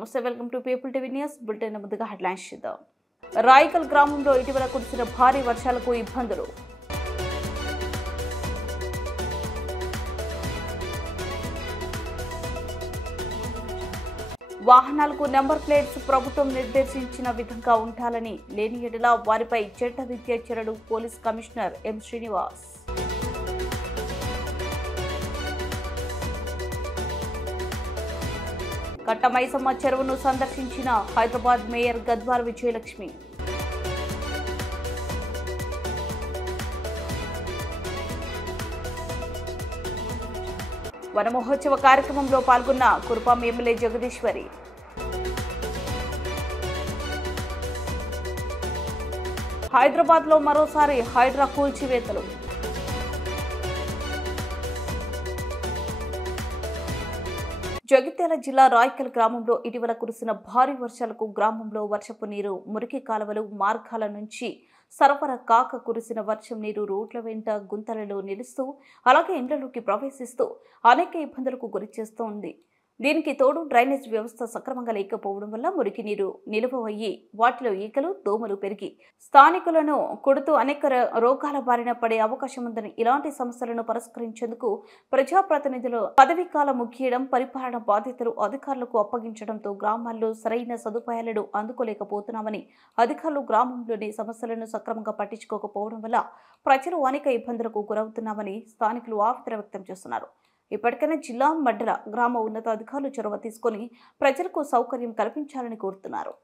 నమస్తే, welcome to people TV news bulletin. ముందుగా headlines చూద్దాం. రాయికల్ గ్రామంలో ఇటీవల కురిసిన భారీ వర్షాలకు ఇబ్బందులు. వాహనాలకు నెంబర్ ప్లేట్స్ ప్రభుత్వం నిర్దేశించిన విధంగా ఉండాలని, లేని ఎడల వారిపై చట్టరీత్యా చర్యలు. Police commissioner M Srinivas. Katta Maisamma చెరువును సందర్శించిన హైదరాబాద్ మేయర్ గద్వాల విజయలక్ష్మి. వన మహోత్సవ కార్యక్రమంలో పాల్గొన్న కురుపాం ఎమ్మెల్యే జగదీశ్వరి. హైదరాబాద్లో మరోసారి హైడ్రా కూల్చివేతలు. జగిత్యాల జిల్లా రాయికల్ గ్రామంలో ఇటీవల కురిసిన భారీ వర్షాలకు గ్రామంలో వర్షపు నీరు, మురికి కాలువలు, మార్గాల నుంచి సరఫరా కాక కురిసిన వర్షం నీరు రోడ్ల వెంట గుంతలలో నిలుస్తూ, అలాగే ఇండ్లలోకి ప్రవేశిస్తూ అనేక ఇబ్బందులకు గురిచేస్తోంది. దీనికి తోడు డ్రైనేజ్ వ్యవస్థ సక్రమంగా లేకపోవడం వల్ల మురికి నీరు నిలువ అయ్యి వాటిలో ఈకలు, దోమలు పెరిగి స్థానికులను కొడుతూ అనేక రోగాల బారిన పడే అవకాశం ఉందని, ఇలాంటి సమస్యలను పరిష్కరించేందుకు ప్రజాప్రతినిధులు పదవీకాలం ముగియడం, పరిపాలన బాధ్యతలు అధికారులకు అప్పగించడంతో గ్రామాల్లో సరైన సదుపాయాలను అందుకోలేకపోతున్నామని, అధికారులు గ్రామంలోని సమస్యలను సక్రమంగా పట్టించుకోకపోవడం వల్ల ప్రజలు అనేక ఇబ్బందులకు గురవుతున్నామని స్థానికులు ఆవేదన వ్యక్తం చేస్తున్నారు. ఇప్పటికైనా జిల్లా, మండల, గ్రామ ఉన్నతాధికారులు చొరవ తీసుకొని ప్రజలకు సౌకర్యం కల్పించాలని కోరుతున్నారు.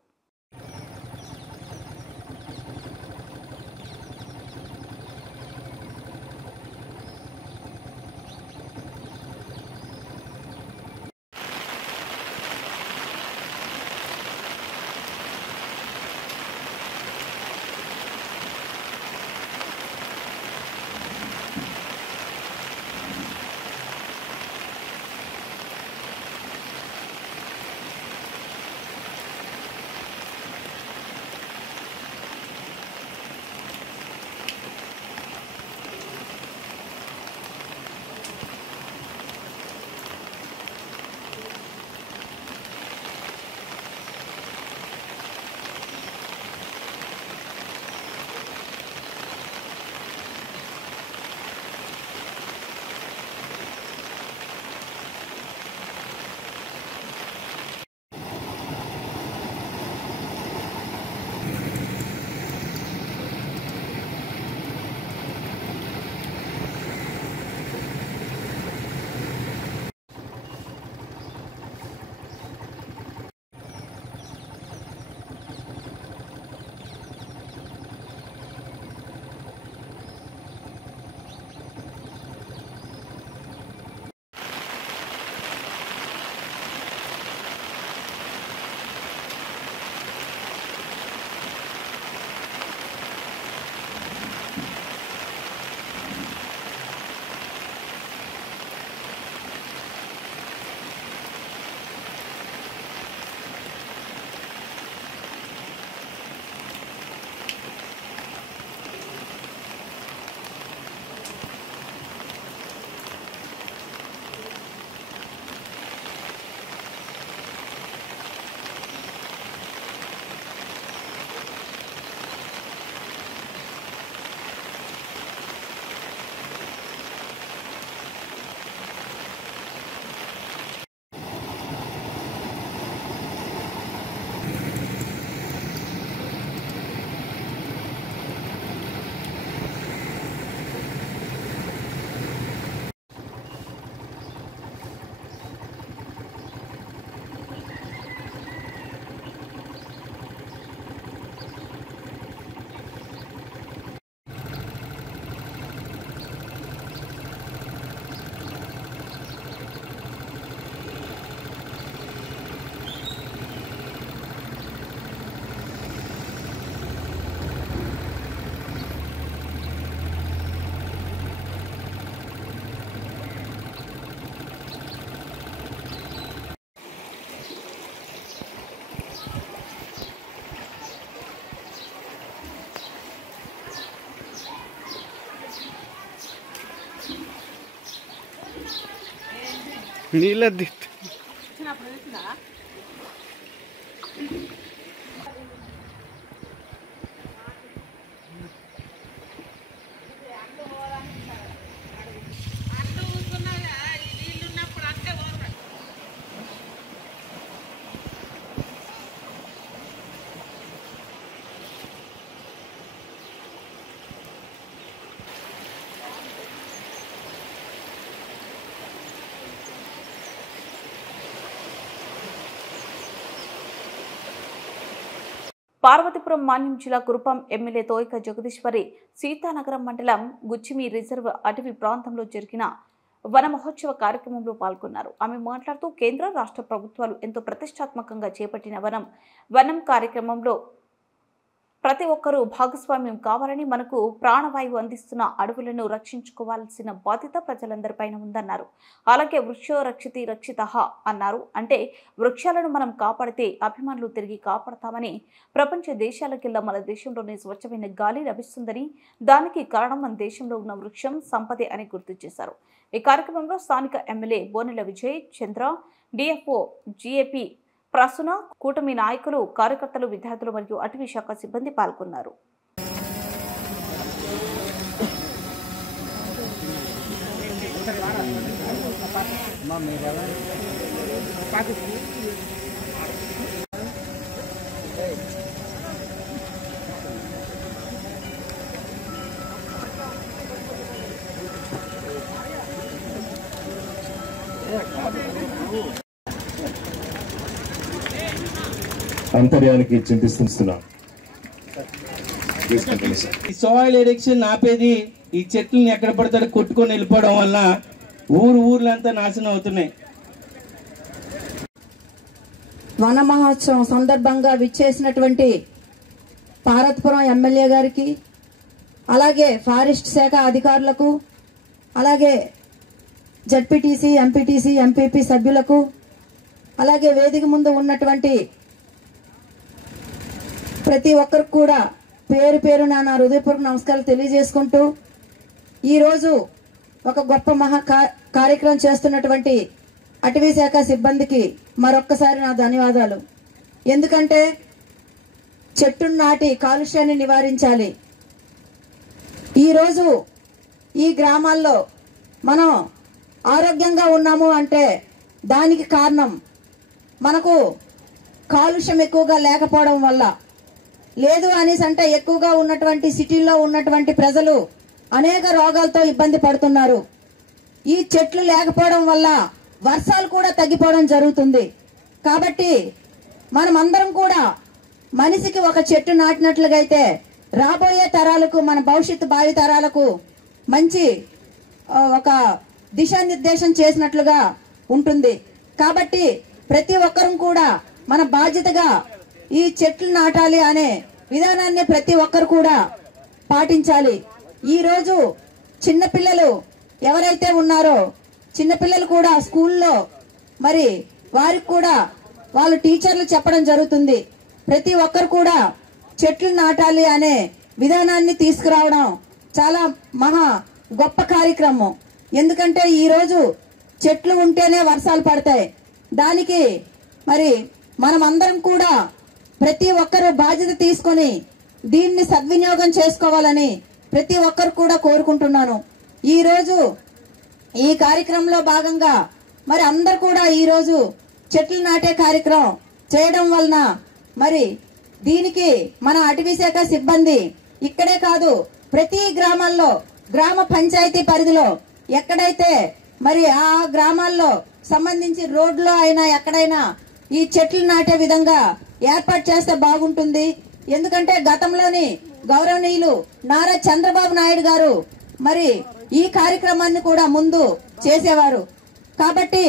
నీళ్ళ దిట్టు పార్వతీపురం మాన్యం జిల్లా కురుపాం ఎమ్మెల్యే తోయిక జగదీశ్వరి సీతానగరం మండలం గుచ్చిమి రిజర్వ్ అటవీ ప్రాంతంలో జరిగిన వన మహోత్సవ కార్యక్రమంలో పాల్గొన్నారు. ఆమె మాట్లాడుతూ కేంద్ర రాష్ట్ర ప్రభుత్వాలు ఎంతో ప్రతిష్టాత్మకంగా చేపట్టిన వనం కార్యక్రమంలో ప్రతి ఒక్కరూ భాగస్వామ్యం కావాలని, మనకు ప్రాణవాయువు అందిస్తున్న అడవులను రక్షించుకోవాల్సిన బాధ్యత ప్రజలందరిపైన ఉందన్నారు. అలాగే వృక్షో రక్షితి రక్షితః అన్నారు. అంటే వృక్షాలను మనం కాపాడితే అభిమానులు తిరిగి కాపాడతామని, ప్రపంచ దేశాలకెల్లా మన దేశంలోనే స్వచ్ఛమైన గాలి లభిస్తుందని, దానికి కారణం మన దేశంలో ఉన్న వృక్షం సంపదే అని గుర్తు చేశారు. ఈ కార్యక్రమంలో స్థానిక ఎమ్మెల్యే బోనెల విజయ్ చంద్ర, డిఎఫ్ఓ జిఏపీ ప్రసూన, కూటమి నాయకులు, కార్యకర్తలు, విద్యార్థులు మరియు అటవీ శాఖ సిబ్బంది పాల్గొన్నారు. అంతర్యానికి చింతిస్తున్నాం. ఈ సాయిల్ ఎరెక్షన్ ఆపేది ఈ చెట్లను ఎక్కడ పడతాడో కొట్టుకొని వెళ్ళిపోవడం వల్ల ఊర్లంతా నాశనం అవుతున్నాయి. వన మహోత్సవం సందర్భంగా విచ్చేసినటువంటి పార్వతీపురం ఎమ్మెల్యే గారికి, అలాగే ఫారెస్ట్ శాఖ అధికారులకు, అలాగే జడ్పీటీసీ, ఎంపీటీసీ, ఎంపీపీ సభ్యులకు, అలాగే వేదిక ముందు ఉన్నటువంటి ప్రతి ఒక్కరికి కూడా పేరు పేరున నా హృదయపూర్వక నమస్కారాలు తెలియజేసుకుంటూ, ఈరోజు ఒక గొప్ప కార్యక్రమం చేస్తున్నటువంటి అటవీ శాఖ సిబ్బందికి మరొక్కసారి నా ధన్యవాదాలు. ఎందుకంటే చెట్టును నాటి కాలుష్యాన్ని నివారించాలి. ఈరోజు ఈ గ్రామాల్లో మనం ఆరోగ్యంగా ఉన్నాము అంటే దానికి కారణం మనకు కాలుష్యం ఎక్కువగా లేకపోవడం వల్ల. లేదు అనేసి అంటే ఎక్కువగా ఉన్నటువంటి సిటీల్లో ఉన్నటువంటి ప్రజలు అనేక రోగాలతో ఇబ్బంది పడుతున్నారు. ఈ చెట్లు లేకపోవడం వల్ల వర్షాలు కూడా తగ్గిపోవడం జరుగుతుంది. కాబట్టి మనమందరం కూడా మనిషికి ఒక చెట్టు నాటినట్లుగా అయితే రాబోయే తరాలకు, మన భవిష్యత్తు భావి తరాలకు మంచి ఒక దిశానిర్దేశం చేసినట్లుగా ఉంటుంది. కాబట్టి ప్రతి ఒక్కరం కూడా మన బాధ్యతగా ఈ చెట్లు నాటాలి అనే విధానాన్ని ప్రతి ఒక్కరు కూడా పాటించాలి. ఈ రోజు చిన్నపిల్లలు ఎవరైతే ఉన్నారో చిన్నపిల్లలు కూడా స్కూల్లో మరి వారికి కూడా వాళ్ళు టీచర్లు చెప్పడం జరుగుతుంది. ప్రతి ఒక్కరు కూడా చెట్లు నాటాలి అనే విధానాన్ని తీసుకురావడం చాలా మహా గొప్ప కార్యక్రమం. ఎందుకంటే ఈరోజు చెట్లు ఉంటేనే వర్షాలు పడతాయి. దానికి మరి మనమందరం కూడా ప్రతి ఒక్కరూ బాధ్యత తీసుకొని దీన్ని సద్వినియోగం చేసుకోవాలని ప్రతి ఒక్కరు కూడా కోరుకుంటున్నాను. ఈరోజు ఈ కార్యక్రమంలో భాగంగా మరి అందరు కూడా ఈరోజు చెట్లు నాటే కార్యక్రమం చేయడం వలన మరి దీనికి మన అటవీ శాఖ సిబ్బంది ఇక్కడే కాదు ప్రతి గ్రామాల్లో, గ్రామ పంచాయతీ పరిధిలో ఎక్కడైతే మరి ఆ గ్రామాల్లో సంబంధించి రోడ్లో అయినా ఎక్కడైనా ఈ చెట్లు నాటే విధంగా ఏర్పాటు చేస్తే బాగుంటుంది. ఎందుకంటే గతంలోని గౌరవనీయులు నారా చంద్రబాబు నాయుడు గారు మరి ఈ కార్యక్రమాన్ని కూడా ముందు చేసేవారు. కాబట్టి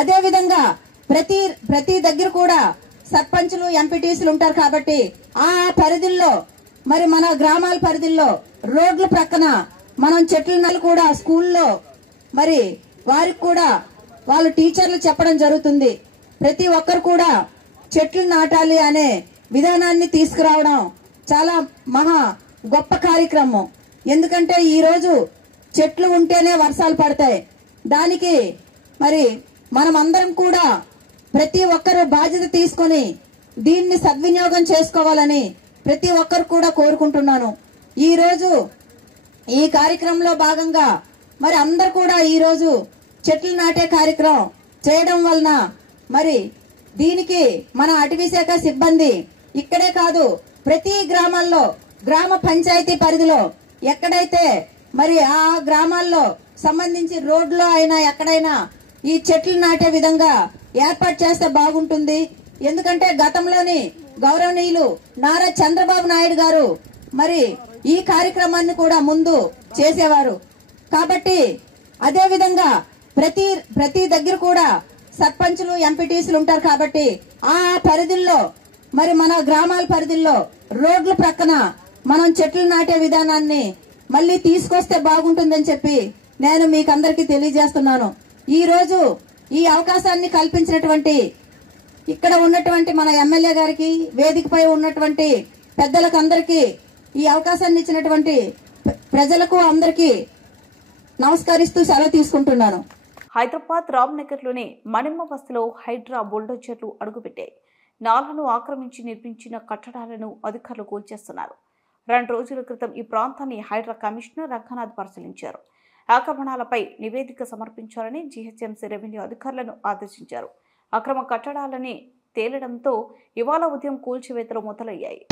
అదే విధంగా ప్రతి దగ్గర కూడా సర్పంచులు, ఎంపీటీసీలు ఉంటారు. కాబట్టి ఆ పరిధిల్లో మరి మన గ్రామాల పరిధిల్లో రోడ్ల ప్రక్కన మనం చెట్లను కూడా స్కూల్లో మరి వారికి కూడా వాళ్ళు టీచర్లు చెప్పడం జరుగుతుంది. ప్రతి ఒక్కరు కూడా చెట్లు నాటాలి అనే విధానాన్ని తీసుకురావడం చాలా మహా గొప్ప కార్యక్రమం. ఎందుకంటే ఈరోజు చెట్లు ఉంటేనే వర్షాలు పడతాయి. దానికి మరి మనమందరం కూడా ప్రతి ఒక్కరూ బాధ్యత తీసుకొని దీన్ని సద్వినియోగం చేసుకోవాలని ప్రతి ఒక్కరు కూడా కోరుకుంటున్నాను. ఈరోజు ఈ కార్యక్రమంలో భాగంగా మరి అందరు కూడా ఈరోజు చెట్లు నాటే కార్యక్రమం చేయడం వలన మరి దీనికి మన అటవీ శాఖ సిబ్బంది ఇక్కడే కాదు ప్రతి గ్రామాల్లో, గ్రామ పంచాయతీ పరిధిలో ఎక్కడైతే మరి ఆ గ్రామాల్లో సంబంధించి రోడ్లో అయినా ఎక్కడైనా ఈ చెట్లు నాటే విధంగా ఏర్పాటు చేస్తే బాగుంటుంది. ఎందుకంటే గతంలోని గౌరవనీయులు నారా చంద్రబాబు నాయుడు గారు మరి ఈ కార్యక్రమాన్ని కూడా ముందు చేసేవారు. కాబట్టి అదే విధంగా ప్రతి దగ్గర కూడా సర్పంచులు ఎంపీటీసీలు ఉంటారు. కాబట్టి ఆ పరిధిల్లో మరి మన గ్రామాల పరిధిల్లో రోడ్ల ప్రక్కన మనం చెట్లు నాటే విధానాన్ని మళ్ళీ తీసుకొస్తే బాగుంటుందని చెప్పి నేను మీకు అందరికీ తెలియజేస్తున్నాను. ఈ రోజు ఈ అవకాశాన్ని కల్పించినటువంటి ఇక్కడ ఉన్నటువంటి మన ఎమ్మెల్యే గారికి, వేదికపై ఉన్నటువంటి పెద్దలకు అందరికీ, ఈ అవకాశాన్ని ఇచ్చినటువంటి ప్రజలకు అందరికీ నమస్కరిస్తూ సెలవు తీసుకుంటున్నాను. హైదరాబాద్ రామ్నగర్లోని మణిమ్మ బస్తీలో హైడ్రా బుల్డోజర్లు అడుగుపెట్టాయి. నాలను ఆక్రమించి నిర్మించిన కట్టడాలను అధికారులు కూల్చేస్తున్నారు. 2 రోజుల క్రితం ఈ ప్రాంతాన్ని హైడ్రా కమిషనర్ రంగనాథ్ పరిశీలించారు. ఆక్రమణలపై నివేదిక సమర్పించాలని జీహెచ్ఎంసీ రెవెన్యూ అధికారులను ఆదేశించారు. అక్రమ కట్టడాలని తేలడంతో ఇవాళ ఉదయం కూల్చివేతలు మొదలయ్యాయి.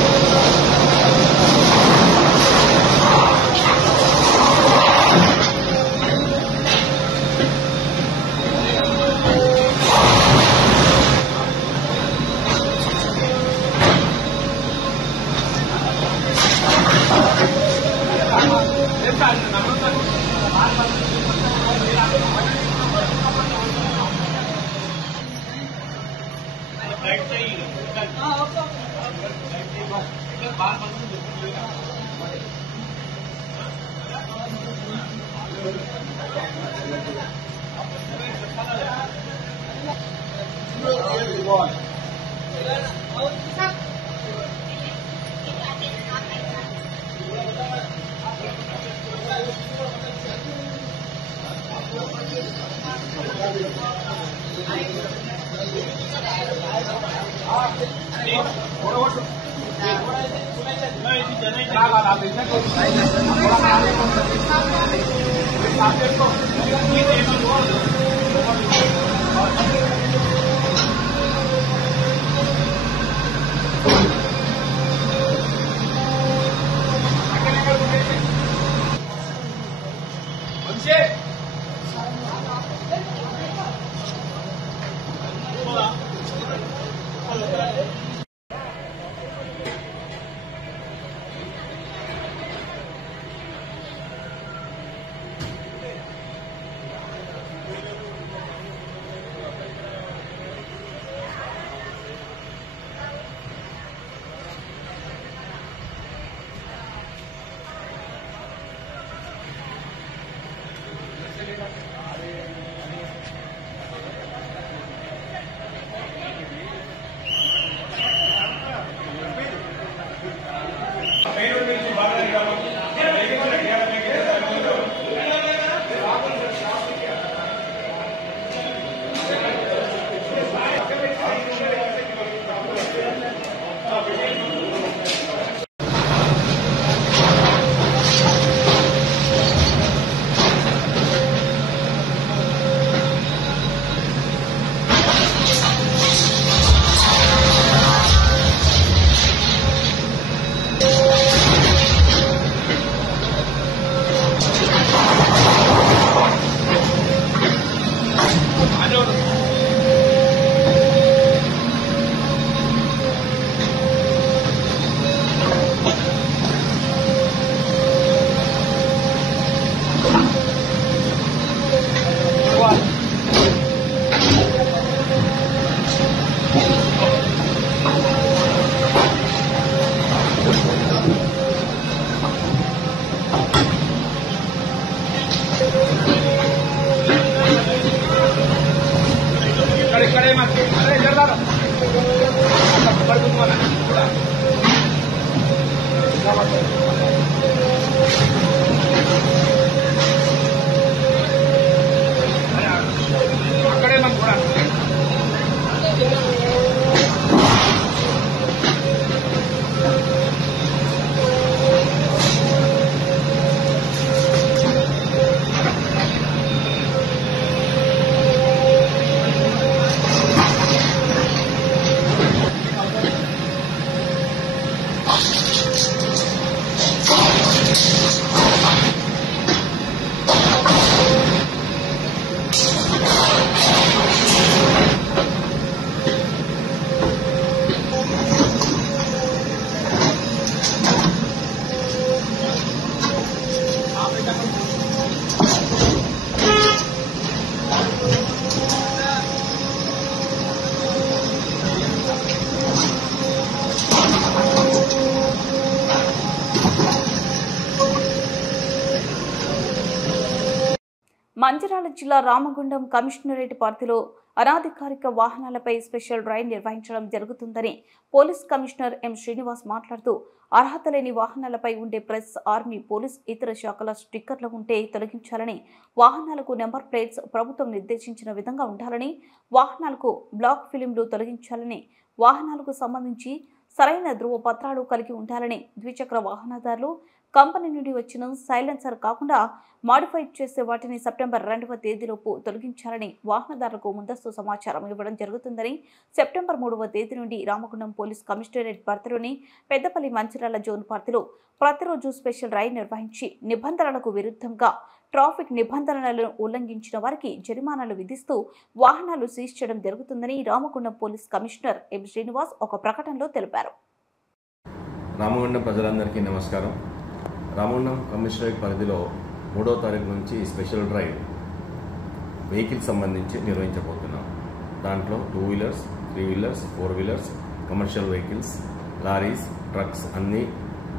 మంచిర్యాల జిల్లా రామగుండం కమిషనరేట్ పరిధిలో అనాధికారిక వాహనాలపై స్పెషల్ డ్రైవ్ నిర్వహించడం జరుగుతుందని పోలీస్ కమిషనర్ ఎం శ్రీనివాస్ మాట్లాడుతూ అర్హత లేని వాహనాలపై ఉండే ప్రెస్, ఆర్మీ, పోలీస్ ఇతర శాఖల స్టిక్కర్లు ఉంటే తొలగించాలని, వాహనాలకు నెంబర్ ప్లేట్స్ ప్రభుత్వం నిర్దేశించిన విధంగా ఉండాలని, వాహనాలకు బ్లాక్ ఫిలింలు తొలగించాలని, వాహనాలకు సంబంధించి సరైన ధృవ పత్రాలు కలిగి ఉండాలని, ద్విచక్ర వాహనదారులు కంపెనీ నుండి వచ్చిన సైలెన్సర్ కాకుండా మాడిఫై చేసే వాటిని సెప్టెంబర్ 2వ తేదీలోపు తొలగించాలని వాహనదారులకు ముందస్తు సమాచారం ఇవ్వడం జరుగుతుందని, సెప్టెంబర్ 3వ తేదీ నుండి రామగుండం పోలీస్ కమిషనరేట్ పరిధిలోని పెద్దపల్లి మంచిర్యాల జోన్ పరిధిలో ప్రతిరోజు స్పెషల్ డ్రైవ్ నిర్వహించి నిబంధనలకు విరుద్ధంగా ట్రాఫిక్ నిబంధనలను ఉల్లంఘించిన వారికి జరిమానాలు విధిస్తూ వాహనాలు సీజ్ చేయడం జరుగుతుందని Ramagundam police commissioner M Srinivas ఒక ప్రకటనలో తెలిపారు. రామగుండం ప్రజలందరికీ నమస్కారం. రామగుండం కమిషనరేట్ పరిధిలో 3వ తారీఖు నుంచి స్పెషల్ డ్రైవ్ వెహికల్స్ సంబంధించి నిర్వహించబోతున్నాం. దాంట్లో 2 wheelers, 3 wheelers, 4 wheelers, commercial vehicles, lorries, trucks అన్నీ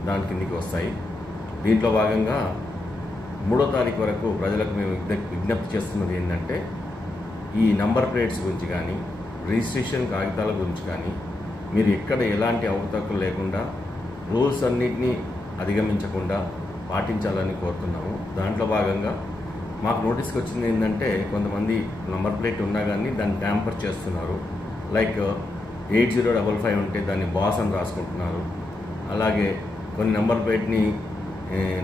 దాని కిందికి వస్తాయి. దీంట్లో భాగంగా 3వ తారీఖు వరకు ప్రజలకు మేము విజ్ఞప్తి చేస్తున్నది ఏంటంటే, ఈ నంబర్ ప్లేట్స్ గురించి కానీ, రిజిస్ట్రేషన్ కాగితాల గురించి కానీ మీరు ఎక్కడ ఎలాంటి అవకతవకలు లేకుండా రూల్స్ అన్నింటినీ అధిగమించకుండా పాటించాలని కోరుతున్నాము. దాంట్లో భాగంగా మాకు నోటీస్కి వచ్చింది ఏంటంటే, కొంతమంది నంబర్ ప్లేట్ ఉన్నా కానీ దాన్ని ట్యాంపర్ చేస్తున్నారు. లైక్ 8055 ఉంటే దాన్ని బాస్ అని రాసుకుంటున్నారు. అలాగే కొన్ని నెంబర్ ప్లేట్ని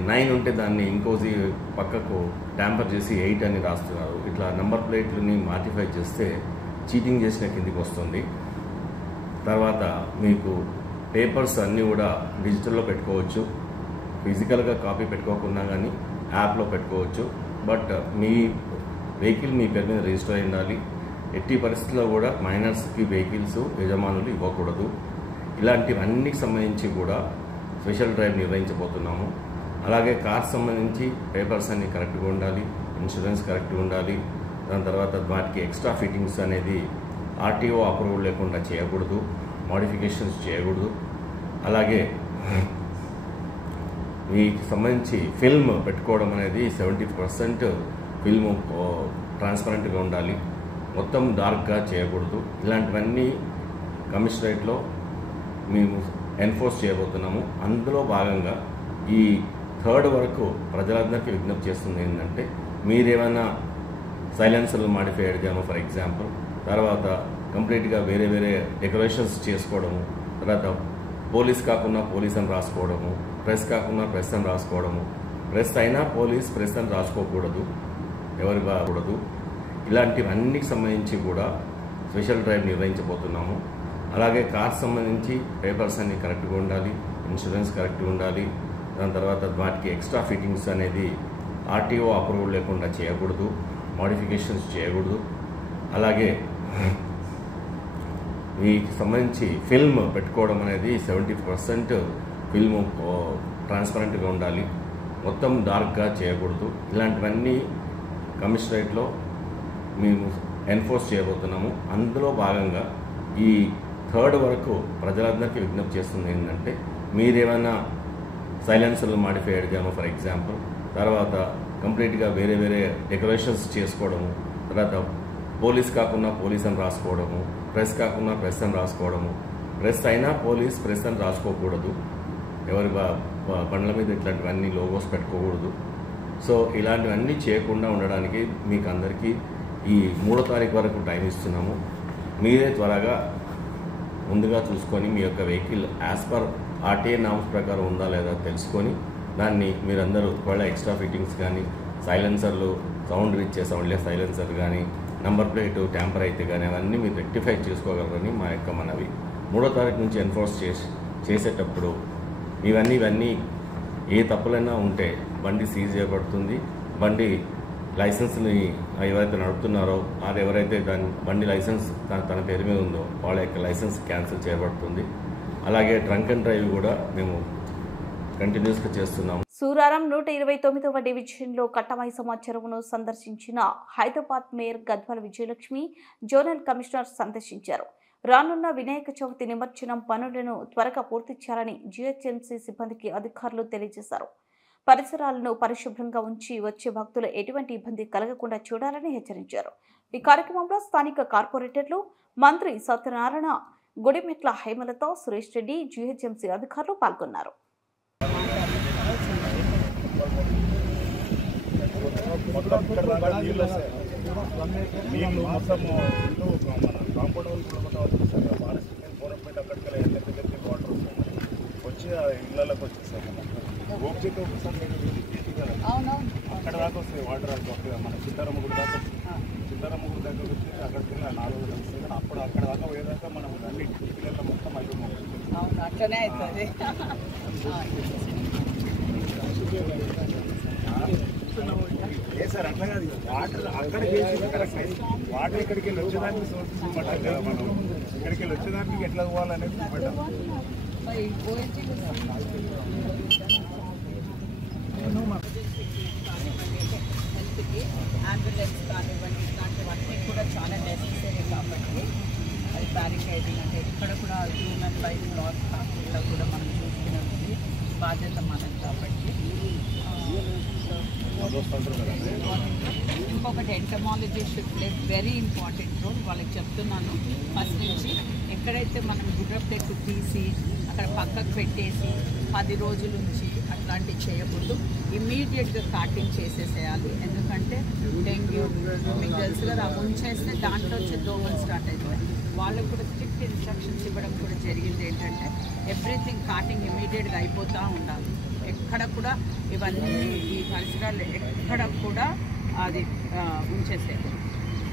9 ఉంటే దాన్ని ఇంకోసి పక్కకు ట్యాంపర్ చేసి 8 అని రాస్తున్నారు. ఇట్లా నెంబర్ ప్లేట్లని మాడిఫై చేస్తే చీటింగ్ చేసిన కిందికి వస్తుంది. తర్వాత మీకు పేపర్స్ అన్నీ కూడా డిజిటల్లో పెట్టుకోవచ్చు. ఫిజికల్గా కాపీ పెట్టుకోకుండా కానీ యాప్లో పెట్టుకోవచ్చు. బట్ మీ వెహికల్ మీ పేరు మీద రిజిస్టర్ అయి ఉండాలి. ఎట్టి పరిస్థితుల్లో కూడా మైనర్స్కి వెహికల్స్ యజమానులు ఇవ్వకూడదు. ఇలాంటివన్నిటికి సంబంధించి కూడా స్పెషల్ డ్రైవ్ నిర్వహించబోతున్నాము. అలాగే కార్స్ సంబంధించి పేపర్స్ అన్నీ కరెక్ట్గా ఉండాలి, ఇన్సూరెన్స్ కరెక్ట్గా ఉండాలి. దాని తర్వాత వాటికి ఎక్స్ట్రా ఫిట్టింగ్స్ అనేది ఆర్టీఓ అప్రూవల్ లేకుండా చేయకూడదు, మోడిఫికేషన్స్ చేయకూడదు. అలాగే వీటికి సంబంధించి ఫిల్మ్ పెట్టుకోవడం అనేది 70% ఫిల్మ్ ట్రాన్స్పరెంట్గా ఉండాలి, మొత్తం డార్క్గా చేయకూడదు. ఇలాంటివన్నీ కమిషనరేట్లో మేము ఎన్ఫోర్స్ చేయబోతున్నాము. అందులో భాగంగా ఈ 3rd వరకు ప్రజలందరికీ విజ్ఞప్తి చేస్తుంది ఏంటంటే, మీరేమైనా సైలెన్సర్లు మాడిఫై చేయడము ఫర్ ఎగ్జాంపుల్, తర్వాత కంప్లీట్గా వేరే వేరే డెకరేషన్స్ చేసుకోవడము, తర్వాత పోలీస్ కాకుండా పోలీస్ అని రాసుకోవడము, ప్రెస్ కాకుండా ప్రెస్ అని రాసుకోవడము, ప్రెస్ అయినా పోలీస్, ప్రెస్ అని రాసుకోకూడదు, ఎవరి బాగూడదు. ఇలాంటివన్నిటికి సంబంధించి కూడా స్పెషల్ డ్రైవ్ నిర్వహించబోతున్నాము. అలాగే కార్స్ సంబంధించి పేపర్స్ అన్నీ కరెక్ట్గా ఉండాలి, ఇన్సూరెన్స్ కరెక్ట్గా ఉండాలి. దాని తర్వాత వాటికి ఎక్స్ట్రా ఫిట్టింగ్స్ అనేది ఆర్టీఓ అప్రూవల్ లేకుండా చేయకూడదు, మోడిఫికేషన్స్ చేయకూడదు. అలాగే వీటికి సంబంధించి ఫిల్మ్ పెట్టుకోవడం అనేది 70% ఫిల్మ్ ట్రాన్స్పరెంట్గా ఉండాలి, మొత్తం డార్క్గా చేయకూడదు. ఇలాంటివన్నీ కమిషనరేట్లో మేము ఎన్ఫోర్స్ చేయబోతున్నాము. అందులో భాగంగా ఈ 3rd వరకు ప్రజలందరికీ విజ్ఞప్తి చేస్తుంది ఏంటంటే, మీరేమైనా సైలెన్సర్లు మాడిఫై చేయడము ఫర్ ఎగ్జాంపుల్, తర్వాత కంప్లీట్గా వేరే వేరే డెకరేషన్స్ చేసుకోవడము, తర్వాత పోలీస్ కాకుండా పోలీస్ అని రాసుకోవడము, ప్రెస్ కాకుండా ప్రెస్ అని రాసుకోవడము, ప్రెస్ అయినా పోలీస్, ప్రెస్ అని రాసుకోకూడదు, ఎవరి బండ్ల మీద ఇట్లాంటివన్నీ లోగోస్ పెట్టుకోకూడదు. సో ఇలాంటివన్నీ చేయకుండా ఉండడానికి మీకు అందరికీ ఈ 3వ తారీఖు వరకు టైం ఇస్తున్నాము. మీరే త్వరగా ముందుగా చూసుకొని మీ యొక్క vehicle as per RTA norms ప్రకారం ఉందా లేదా తెలుసుకొని దాన్ని మీరందరూ ఒకవేళ ఎక్స్ట్రా ఫిట్టింగ్స్ కానీ, సైలెన్సర్లు సౌండ్ ఇచ్చే సౌండ్లే సైలెన్సర్ కానీ, నంబర్ ప్లేట్ ట్యాంపర్ అయితే కానీ అవన్నీ మీరు రెక్టిఫై చేసుకోగలరని మా యొక్క మనవి. 3వ తారీఖు నుంచి ఎన్ఫోర్స్ చేసేటప్పుడు ఇవన్నీ ఏ తప్పులైనా ఉంటే బండి సీజ్ చేయబడుతుంది. బండి లైసెన్స్ని ఎవరైతే నడుపుతున్నారో వారు ఎవరైతే బండి లైసెన్స్ తన పేరు మీద ఉందో వాళ్ళ యొక్క లైసెన్స్ క్యాన్సిల్ చేయబడుతుంది. అలాగే డ్రంక్ అండ్ డ్రైవ్ కూడా మేము కంటిన్యూస్గా చేస్తున్నాము. సూరారం 129వ డివిజన్లో కట్టమైసమ్మ చెరువును సందర్శించిన Hyderabad mayor Gadwal Vijayalakshmi zonal commissioner సందర్శించారు. రానున్న వినాయక చవితి నిమజ్జనం పనులను త్వరగా పూర్తి చేయాలని జీహెచ్ఎంసీ సిబ్బందికి అధికారులు తెలియజేశారు. పరిసరాలను పరిశుభ్రంగా ఉంచి వచ్చే భక్తులు ఎటువంటి ఇబ్బంది కలగకుండా చూడాలని హెచ్చరించారు. ఈ కార్యక్రమంలో స్థానిక కార్పొరేటర్లు, మంత్రి సత్యనారాయణ, గుడిమెట్ల హేమలతో, సురేష్ రెడ్డి, జీహెచ్ఎంసీ అధికారులు పాల్గొన్నారు. నీళ్ళు మొత్తం మన కాంపౌండ్ వాటర్ వచ్చి ఇళ్ళకి వచ్చేస్తాయి. ఓపిక అక్కడ దాకా వస్తాయి వాటర్. మన చిత్తారముగుడు దాకా చిత్తారముగుడు దగ్గర వచ్చి అక్కడికి వెళ్ళి 4 రోజులు వస్తాయి. కానీ అప్పుడు అక్కడ దాకా పోయేదాకా మనం అన్ని పిల్లల మొత్తం అట్లనే అవుతుంది. సార్ అట్లా కాదు, వాటర్ అక్కడికి కరెక్ట్. వాటర్ ఇక్కడికి వెళ్ళి వచ్చేదానికి సోర్సెస్ ఇవ్వటం కదా. మనం ఇక్కడికి వెళ్ళి వచ్చేదానికి ఎట్లా పోవాలనేది ఇవ్వటం. అంబులెన్స్ కానివ్వండి, ఇట్లాంటివన్నీ కూడా చాలా నెసెసరీ కాబట్టి అది బ్యారికేడింగ్ అంటే ఇక్కడ కూడా హ్యూమన్ లైఫ్ లాస్ కాకుండా కూడా మనం చూసుకునే బాధ్యత మనది కాబట్టి. ఇంకొకటి entomology should play very important role. వాళ్ళకి చెప్తున్నాను ఫస్ట్ నుంచి. ఎక్కడైతే మనం గుర్రప్లెట్టు తీసి అక్కడ పక్కకు పెట్టేసి 10 రోజుల నుంచి అట్లాంటివి చేయకూడదు. ఇమ్మీడియట్గా కార్టింగ్ చేసేసేయాలి. ఎందుకంటే డెంగ్యూ మీకు తెలుసు కదా, ఉంచేస్తే దాంట్లో వచ్చే దోమలు స్టార్ట్ అవుతాయి. వాళ్ళకు కూడా స్ట్రిక్ట్ ఇన్స్ట్రక్షన్స్ ఇవ్వడం కూడా జరిగింది. ఏంటంటే ఎవ్రీథింగ్ కార్టింగ్ ఇమ్మీడియట్గా అయిపోతూ ఉండాలి. ఎక్కడ కూడా ఇవన్నీ ఈ పరిసరాలు ఎక్కడ కూడా అది ఉంచేసేది,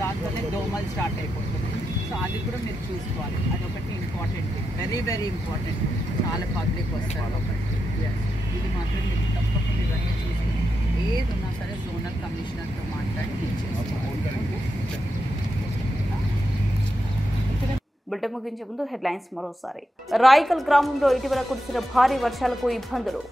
దాంట్లోనే దోమలు స్టార్ట్ అయిపోతుంది. సో అది కూడా మీరు చూసుకోవాలి. అదొకటి ఇంపార్టెంట్, వెరీ వెరీ ఇంపార్టెంట్. చాలా పబ్లిక్ వస్తారు ఒకటి. ఇది మాత్రం మీరు తప్పకుండా ఇవన్నీ చూసుకుని ఏది ఉన్నా సరే జోనల్ కమిషనర్తో మాట్లాడి బిడ్డ ముగించే ముందు హెడ్లైన్స్ మరోసారి. రాయికల్ గ్రామంలో ఇటీవల కురిసిన భారీ వర్షాలకు ఇబ్బందులు.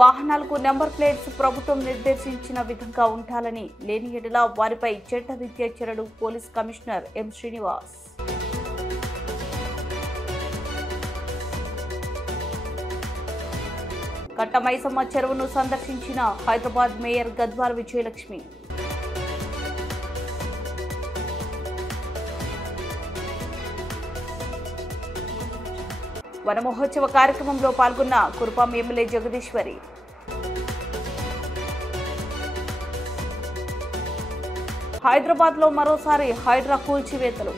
వాహనాలకు నెంబర్ ప్లేట్స్ ప్రభుత్వం నిర్దేశించిన విధంగా ఉండాలని, లేని ఎడల వారిపై చట్టరీత్యా చర్యలు. Police commissioner M Srinivas. Katta Maisamma చెరువును సందర్శించిన హైదరాబాద్ మేయర్ గద్వాల్ విజయలక్ష్మి. వన మహోత్సవ కార్యక్రమంలో పాల్గొన్న కురుపాం ఎమ్మెల్యే జగదీశ్వరి. హైదరాబాద్లో మరోసారి హైడ్రా కూల్చివేతలు.